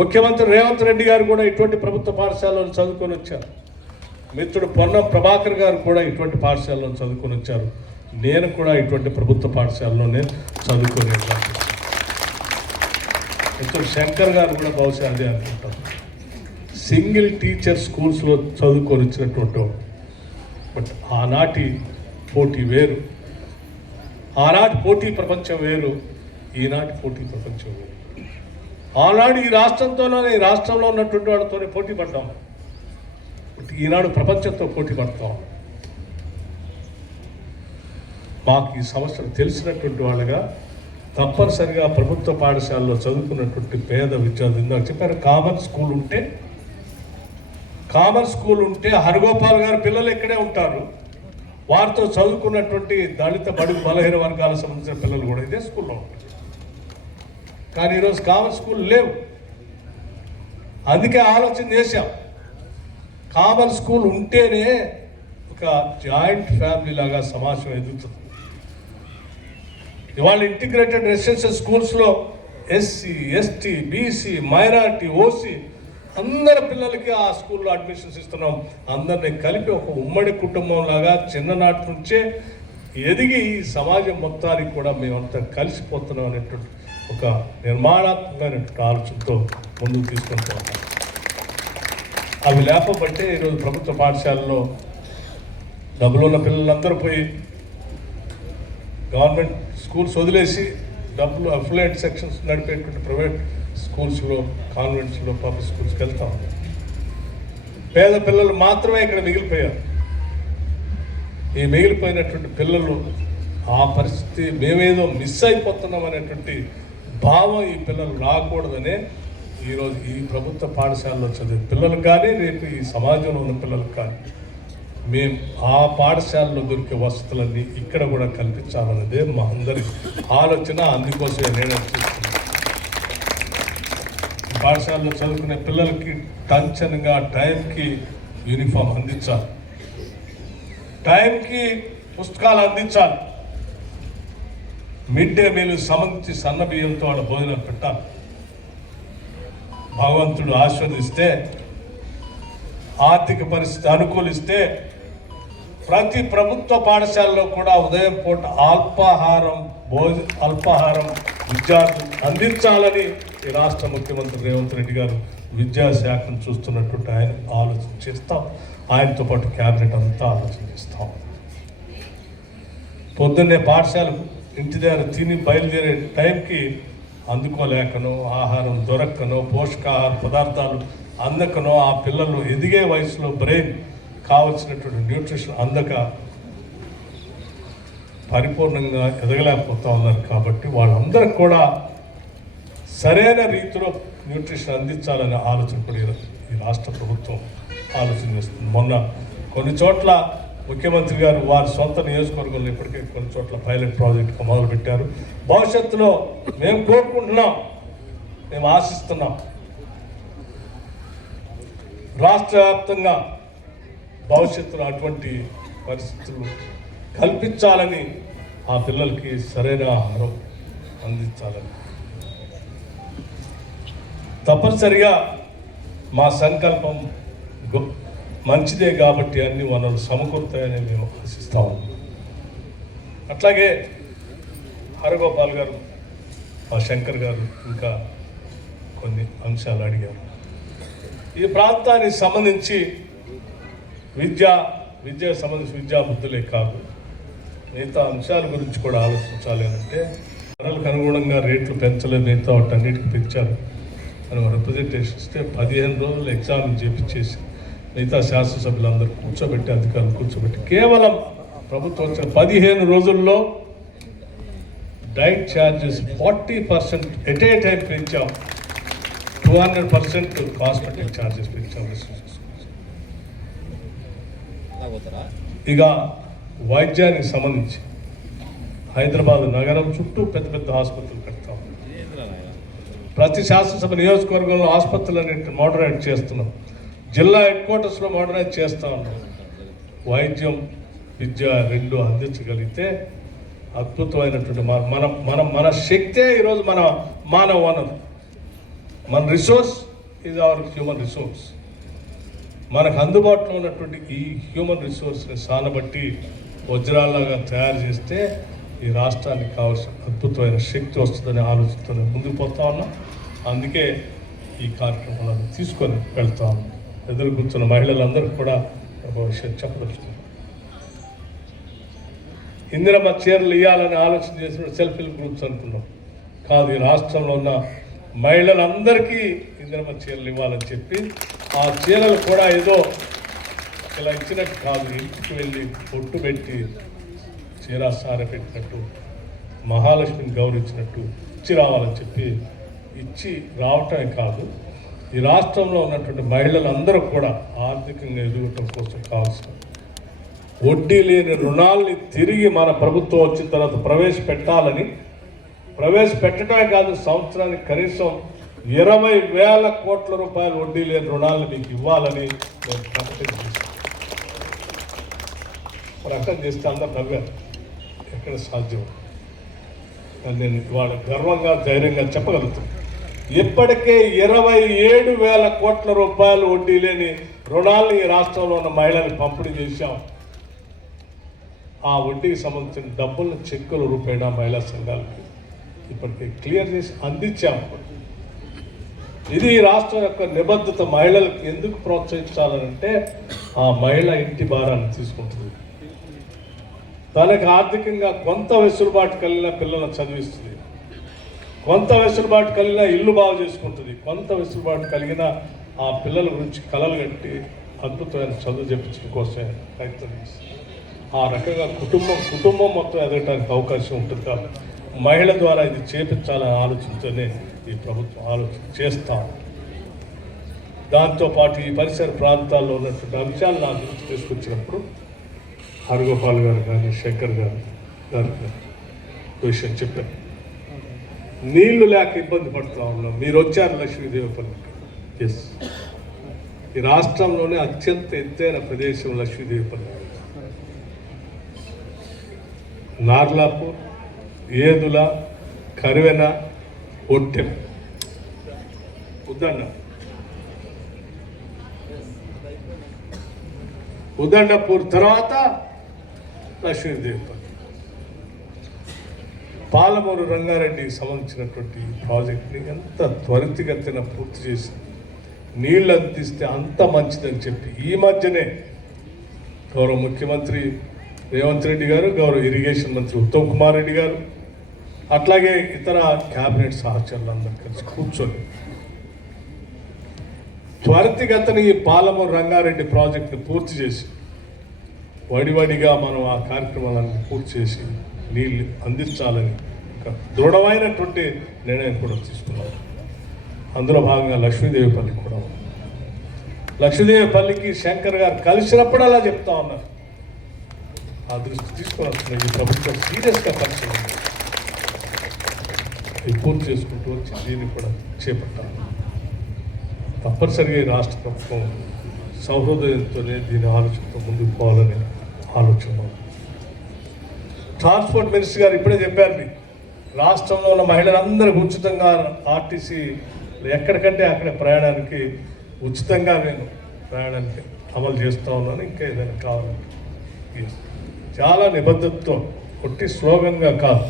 ముఖ్యమంత్రి రేవంత్ రెడ్డి గారు కూడా ఇటువంటి ప్రభుత్వ పాఠశాలలో చదువుకొని వచ్చారు. మిత్రుడు పొన్నం ప్రభాకర్ గారు కూడా ఇటువంటి పాఠశాలలో చదువుకొని వచ్చారు. నేను కూడా ఇటువంటి ప్రభుత్వ పాఠశాలలోనే చదువుకొని వచ్చాను. మిత్రుడు శంకర్ గారు కూడా బహుశా అదే అనుకుంటారు. సింగిల్ టీచర్ స్కూల్స్లో చదువుకొని వచ్చినటువంటి. బట్ ఆనాటి పోటీ వేరు, ఆనాటి పోటీ ప్రపంచం వేరు, ఈనాటి పోటీ ప్రపంచం వేరు. ఆనాడు ఈ రాష్ట్రంలో ఉన్నటువంటి వాళ్ళతోనే పోటీ పడ్డాం. ఈనాడు ప్రపంచంతో పోటీ పడతాం. మాకు ఈ సమస్యలు తెలిసినటువంటి వాళ్ళగా తప్పనిసరిగా ప్రభుత్వ పాఠశాలలో చదువుకున్నటువంటి పేద విద్యార్థులు ఇందాక చెప్పారు కామన్ స్కూల్ ఉంటే హరగోపాల్ గారి పిల్లలు ఇక్కడే ఉంటారు. వారితో చదువుకున్నటువంటి దళిత బడుగు బలహీన వర్గాలకు సంబంధించిన పిల్లలు కూడా ఇదే స్కూల్లో ఉంటారు. కానీ ఈరోజు కామన్ స్కూల్ లేవు. అందుకే ఆలోచన చేశాం, కామన్ స్కూల్ ఉంటేనే ఒక జాయింట్ ఫ్యామిలీ లాగా సమాజం ఎదుగుతుంది. ఇవాళ ఇంటిగ్రేటెడ్ రెసిడెన్షియల్ స్కూల్స్లో SC, ST, BC, minority, OC అందరి పిల్లలకి ఆ స్కూల్లో అడ్మిషన్స్ ఇస్తున్నాం. అందరినీ కలిపి ఒక ఉమ్మడి కుటుంబం లాగా చిన్ననాటి నుంచే ఎదిగి ఈ సమాజం మొత్తానికి కూడా మేమంతా కలిసిపోతున్నాం అనేటువంటి ఒక నిర్మాణాత్మకమైనటువంటి ఆలోచనతో ముందుకు తీసుకుంటూ ఉన్నాం. అవి లేకపోతే ఈరోజు ప్రభుత్వ పాఠశాలలో డబ్బులున్న పిల్లలందరూ పోయి గవర్నమెంట్ స్కూల్స్ వదిలేసి డబ్బులు అఫిలియేట్ సెక్షన్స్ నడిపేటువంటి ప్రైవేట్ స్కూల్స్లో, కాన్వెంట్స్లో, పబ్లిక్ స్కూల్స్కి వెళ్తాం. పేద పిల్లలు మాత్రమే ఇక్కడ మిగిలిపోయారు. ఈ మిగిలిపోయినటువంటి పిల్లలు ఆ పరిస్థితి మేమేదో మిస్ అయిపోతున్నాం అనేటువంటి భావం ఈ పిల్లలు రాకూడదనే ఈరోజు ఈ ప్రభుత్వ పాఠశాలలో చదివే పిల్లలకు కానీ రేపు ఈ సమాజంలో ఉన్న పిల్లలకు కానీ మేము ఆ పాఠశాలలో దొరికే వసతులన్నీ ఇక్కడ కూడా కల్పించాలన్నదే మా అందరి ఆలోచన. అందుకోసమే నేను చూస్తున్నాను. పాఠశాలలో చదువుకునే పిల్లలకి టంచన్గా టైంకి యూనిఫామ్ అందించాలి, టైంకి పుస్తకాలు అందించాలి, మిడ్ డే మీల్ సంబంధించి సన్న బియ్యంతో వాళ్ళ భోజనం పెట్టాలి. భగవంతుడు ఆశీర్వదిస్తే, ఆర్థిక పరిస్థితి అనుకూలిస్తే ప్రతి ప్రభుత్వ పాఠశాలలో కూడా ఉదయం పూట అల్పాహారం విద్యార్థులు అందించాలని ఈ రాష్ట్ర ముఖ్యమంత్రి రేవంత్ రెడ్డి గారు విద్యాశాఖను చూస్తున్నటువంటి ఆయన ఆలోచన చేస్తాం. ఆయనతో పాటు క్యాబినెట్ అంతా ఆలోచన చేస్తాం. పొద్దున్నే పాఠశాల ఇంటి దగ్గర తిని బయలుదేరే టైంకి అందుకోలేకనో, ఆహారం దొరక్కనో, పోషకాహార పదార్థాలు అందకనో, ఆ పిల్లలు ఎదిగే వయసులో బ్రెయిన్ కావలసినటువంటి న్యూట్రిషన్ అందక పరిపూర్ణంగా ఎదగలేకపోతా ఉన్నారు. కాబట్టి వాళ్ళందరికి కూడా సరైన రీతిలో న్యూట్రిషన్ అందించాలనే ఆలోచన కూడా ఈ రాష్ట్ర ప్రభుత్వం ఆలోచన చేస్తుంది. మొన్న కొన్ని చోట్ల ముఖ్యమంత్రి గారు వారి సొంత నియోజకవర్గంలో ఇప్పటికే కొన్ని చోట్ల పైలట్ ప్రాజెక్టుగా మొదలుపెట్టారు. భవిష్యత్తులో మేము కోరుకుంటున్నాం, మేము ఆశిస్తున్నాం, రాష్ట్ర వ్యాప్తంగా భవిష్యత్తులో అటువంటి పరిస్థితులు కల్పించాలని, ఆ పిల్లలకి సరైన ఆహారం అందించాలని తప్పనిసరిగా మా సంకల్పం మంచిదే. కాబట్టి అన్ని వనరులు సమకూరుతాయని మేము ఆశిస్తా ఉన్నాం. అట్లాగే హరగోపాల్ గారు మా శంకర్ గారు ఇంకా కొన్ని అంశాలు అడిగారు. ఈ ప్రాంతానికి సంబంధించి విద్యకు సంబంధించి విద్యా బుద్ధులే కాదు, మిగతా అంశాల గురించి కూడా ఆలోచించాలి. అంటే ధరలకు అనుగుణంగా రేట్లు పెంచలేదు, మిగతా వాటన్నిటికీ పెంచారు. మనం రిప్రజెంటేషన్ ఇస్తే 15 రోజులు ఎగ్జామ్ చేపించేసి మిగతా శాసనసభ్యులందరూ కూర్చోబెట్టి, అధికారులు కూర్చోబెట్టి కేవలం ప్రభుత్వం వచ్చిన 15 రోజుల్లో diet charges 40% at a time పెంచాం. 200% కాస్మెటిక్ ఛార్జెస్ పెంచాం. ఇక వైద్యానికి సంబంధించి హైదరాబాద్ నగరం చుట్టూ పెద్ద పెద్ద ఆసుపత్రులు కడతాం. ప్రతి శాసనసభ నియోజకవర్గంలో ఆసుపత్రులన్నింటినీ మోడరైజ్ చేస్తున్నాం. జిల్లా హెడ్ క్వార్టర్స్లో మోడరైజ్ చేస్తూ ఉన్నాం. వైద్యం విద్య రెండు అందించగలిగితే అద్భుతమైనటువంటి మన శక్తే ఈరోజు మన మానవ వనరు. మన resource is our human resource. మనకు అందుబాటులో ఉన్నటువంటి ఈ హ్యూమన్ రిసోర్స్ని సానబట్టి వజ్రాల్లాగా తయారు చేస్తే ఈ రాష్ట్రానికి కావాల్సిన అద్భుతమైన శక్తి వస్తుందని ఆలోచనతో ముందుకు పోతా ఉన్నాం. అందుకే ఈ కార్యక్రమాలను తీసుకొని వెళ్తా ఉన్నాం. ఎదురు కూర్చున్న మహిళలందరూ కూడా ఒక విషయం చెప్పదలుచుకున్నాం. ఇందిరమ్మ చీరలు ఇవ్వాలని ఆలోచన చేసిన సెల్ఫ్ హెల్ప్ గ్రూప్స్ అనుకున్నాం. కాదు, ఈ రాష్ట్రంలో ఉన్న మహిళలందరికీ ఇందిరమ్మ చీరలు ఇవ్వాలని చెప్పి ఆ చీరలు కూడా ఏదో ఇలా ఇచ్చినట్టు కాదు, ఇంటికి వెళ్ళి పొట్టు పెట్టి చీర సార పెట్టినట్టు మహాలక్ష్మిని గౌరవించినట్టు ఇచ్చి రావాలని చెప్పి ఇచ్చి రావటమే కాదు, ఈ రాష్ట్రంలో ఉన్నటువంటి మహిళలందరూ కూడా ఆర్థికంగా ఎదుగటం కోసం కావాల్సిన వడ్డీ లేని రుణాల్ని తిరిగి మన ప్రభుత్వం వచ్చిన తర్వాత ప్రవేశపెట్టడమే కాదు, సంవత్సరానికి కనీసం 20,000 కోట్ల రూపాయల వడ్డీ లేని రుణాలను మీకు ఇవ్వాలని నేను ప్రకటన చేస్తే అందరు నవ్వారు. ఎక్కడ సాధ్యం? నేను ఇవాళ గర్వంగా ధైర్యంగా చెప్పగలుగుతాను. ఇప్పటికే 27,000 కోట్ల రూపాయలు వడ్డీ లేని రుణాలను ఈ రాష్ట్రంలో ఉన్న మహిళలకు పంపిణీ చేశాం. ఆ వడ్డీకి సంబంధించిన డబ్బులను చెక్కుల రూపేణా మహిళా సంఘాలకి ఇప్పటికే క్లియర్ చేసి అందించాము. ఇది రాష్ట్రం యొక్క నిబద్ధత. మహిళలకు ఎందుకు ప్రోత్సహించాలంటే ఆ మహిళ ఇంటి భారాన్ని తీసుకుంటుంది, తనకు ఆర్థికంగా కొంత వెసులుబాటు కలిగిన పిల్లలను చదివిస్తుంది, కొంత వెసులుబాటు కలిగిన ఇల్లు బాగు చేసుకుంటుంది, కొంత వెసులుబాటు కలిగిన ఆ పిల్లల గురించి కలలు కట్టి అద్భుతమైన చదువు చెప్పించడం కోసమే ప్రయత్నం చేస్తుంది. ఆ రకంగా కుటుంబం మొత్తం ఎదగటానికి అవకాశం ఉంటుంది. కాబట్టి మహిళ ద్వారా ఇది చేపించాలని ఆలోచించనే ఈ ప్రభుత్వం ఆలోచన చేస్తాం. దాంతోపాటు ఈ పరిసర ప్రాంతాల్లో ఉన్నటువంటి అంశాలు నా దృష్టి తీసుకొచ్చినప్పుడు హరగోపాల్ గారు కానీ శంకర్ గారు విషయం చెప్పారు. నీళ్లు లేక ఇబ్బంది పడుతూ ఉన్నాం. మీరు వచ్చారు లక్ష్మీదేవిపల్లికి. ఎస్, ఈ రాష్ట్రంలోనే అత్యంత ఎత్తైన ప్రదేశం లక్ష్మీదేవిపల్లి. నార్లాపూర్, ఏదుల, కరివెన, ఒట్టెం, ఉదండపూర్ తర్వాత లక్ష్మీదేవిపల్లి. పాలమూరు రంగారెడ్డికి సంబంధించినటువంటి ప్రాజెక్ట్ని ఎంత త్వరితగతిన పూర్తి చేసి నీళ్ళు అందిస్తే అంత మంచిదని చెప్పి ఈ మధ్యనే గౌరవ ముఖ్యమంత్రి రేవంత్ రెడ్డి గారు, గౌరవ ఇరిగేషన్ మంత్రి ఉత్తమ్ కుమార్ రెడ్డి గారు, అట్లాగే ఇతర క్యాబినెట్ సహచరులందరూ కలిసి కూర్చొని త్వరితగతిన ఈ పాలమూరు రంగారెడ్డి ప్రాజెక్టుని పూర్తి చేసి వడివడిగా మనం ఆ కార్యక్రమాలన్నీ పూర్తి చేసి నీళ్ళు అందించాలని ఒక దృఢమైనటువంటి నిర్ణయం కూడా తీసుకున్నాం. అందులో భాగంగా లక్ష్మీదేవిపల్లి కూడా ఉంది. లక్ష్మీదేవిపల్లికి శంకర్ గారు కలిసినప్పుడు అలా చెప్తా ఉన్నారు. ఆ దృష్టి తీసుకొని వస్తున్నాయి. ఈ ప్రభుత్వం సీరియస్గా పరిశీలన పూర్తి చేసుకుంటూ వచ్చి దీన్ని కూడా చేపట్టాలి. తప్పనిసరిగా ఈ రాష్ట్ర ప్రభుత్వం సౌహృదయంతోనే దీని ఆలోచనతో ముందుకు పోవాలని ఆలోచన. ట్రాన్స్పోర్ట్ మినిస్టర్ గారు ఇప్పుడే చెప్పారు, మీకు రాష్ట్రంలో ఉన్న మహిళలందరికీ ఉచితంగా ఆర్టీసీ ఎక్కడికంటే అక్కడ ప్రయాణానికి ఉచితంగా నేను ప్రయాణానికి అమలు చేస్తూ ఉన్నాను. ఇంకా ఏదైనా కావాలంటే చాలా నిబద్ధతతో కొట్టి స్లోగన్గా కాదు,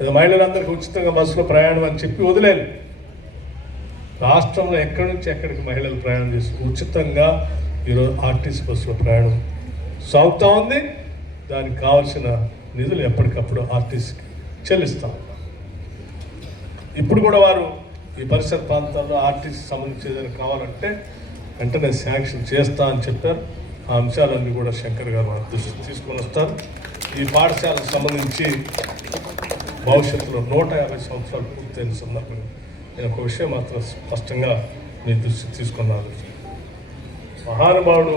ఏదో మహిళలందరికీ ఉచితంగా బస్సులో ప్రయాణం అని చెప్పి వదిలేదు. రాష్ట్రంలో ఎక్కడి నుంచి ఎక్కడికి మహిళలు ప్రయాణం చేసి ఉచితంగా ఈరోజు ఆర్టీసీ బస్సులో ప్రయాణం సాగుతూ ఉంది. దానికి కావాల్సిన నిధులు ఎప్పటికప్పుడు ఆర్టీసీకి చెల్లిస్తాం. ఇప్పుడు కూడా వారు ఈ పరిసర ప్రాంతాల్లో ఆర్టీసీ సంబంధించి ఏదైనా కావాలంటే వెంటనే శాంక్షన్ చేస్తా అని చెప్పారు. ఆ అంశాలన్నీ కూడా శంకర్ గారు వారి దృష్టికి తీసుకొని వస్తారు. ఈ పాఠశాలకు సంబంధించి భవిష్యత్తులో 150 సంవత్సరాలు పూర్తయిన సందర్భంగా నేను ఒక విషయం మాత్రం స్పష్టంగా మీ దృష్టికి తీసుకున్నాను. మహానుభావుడు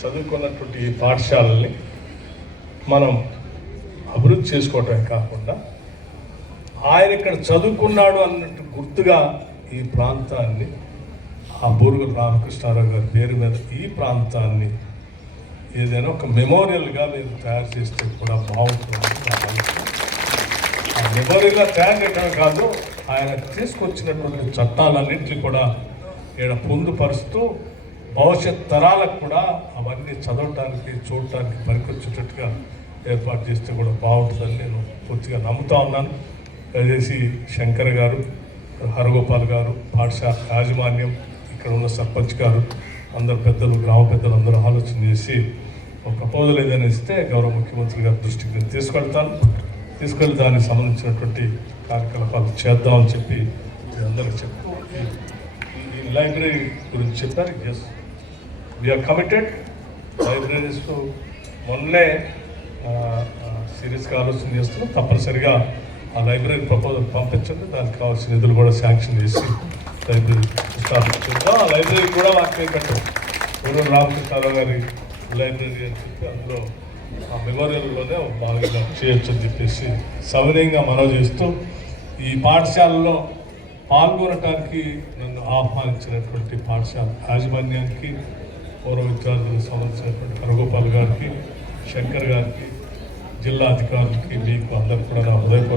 చదువుకున్నటువంటి ఈ పాఠశాలని మనం అభివృద్ధి చేసుకోవటమే కాకుండా ఆయన ఇక్కడ చదువుకున్నాడు అన్నట్టు గుర్తుగా ఈ ప్రాంతాన్ని ఆ బూరుగుల రామకృష్ణారావు గారి పేరు మీద ఈ ప్రాంతాన్ని ఏదైనా ఒక మెమోరియల్గా మీరు తయారు చేస్తే కూడా బాగుంటుంది. ఆ మెమోరియల్గా తయారు చేయడమే కాదు, ఆయన తీసుకొచ్చినటువంటి చట్టాలన్నింటినీ కూడా ఇక్కడ పొందుపరుస్తూ భవిష్యత్ తరాలకు కూడా అవన్నీ చదవటానికి చూడటానికి పనికొచ్చేటట్టుగా ఏర్పాటు చేస్తే కూడా బాగుంటుందని నేను పూర్తిగా నమ్ముతా ఉన్నాను. దయచేసి శంకర్ గారు, హరగోపాల్ గారు, పాఠశాల యాజమాన్యం, ఇక్కడ ఉన్న సర్పంచ్ గారు, అందరు పెద్దలు, గ్రామ పెద్దలు అందరూ ఆలోచన చేసి ఒక ప్రపోజల్ ఏదైనా ఇస్తే గౌరవ ముఖ్యమంత్రి గారి దృష్టికి నేను తీసుకెళ్ళి దానికి సంబంధించినటువంటి కార్యకలాపాలు చేద్దామని చెప్పి అందరికి చెప్తూ ఈ లైబ్రరీ గురించి చెప్పారు. Yes, we are committed. లైబ్రరీస్ మొన్నే సీరియస్గా ఆలోచన చేస్తున్నాం. తప్పనిసరిగా ఆ లైబ్రరీ ప్రపోజల్ పంపించండి. దానికి కావాల్సిన నిధులు కూడా శాంక్షన్ చేసి లైబ్రరీ స్థాపించుకుందాం. ఆ లైబ్రరీ కూడా వాటి కట్టాం. పూర్వం రామకృష్ణారావు గారి లైబ్రరీ అని చెప్పి అందులో ఆ మెమోరియల్లోనే బాగా చేయొచ్చు అని చెప్పేసి సవినయంగా మనవి చేస్తూ ఈ పాఠశాలలో పాల్గొనటానికి నన్ను ఆహ్వానించినటువంటి పాఠశాల యాజమాన్యానికి, పూర్వ విద్యార్థులకు సంబంధించినటువంటి హరగోపాల్ గారికి, శంకర్ గారికి, జిల్లా అధికారులకి, మీకు అందరికీ కూడా నా హృదయపూర్వక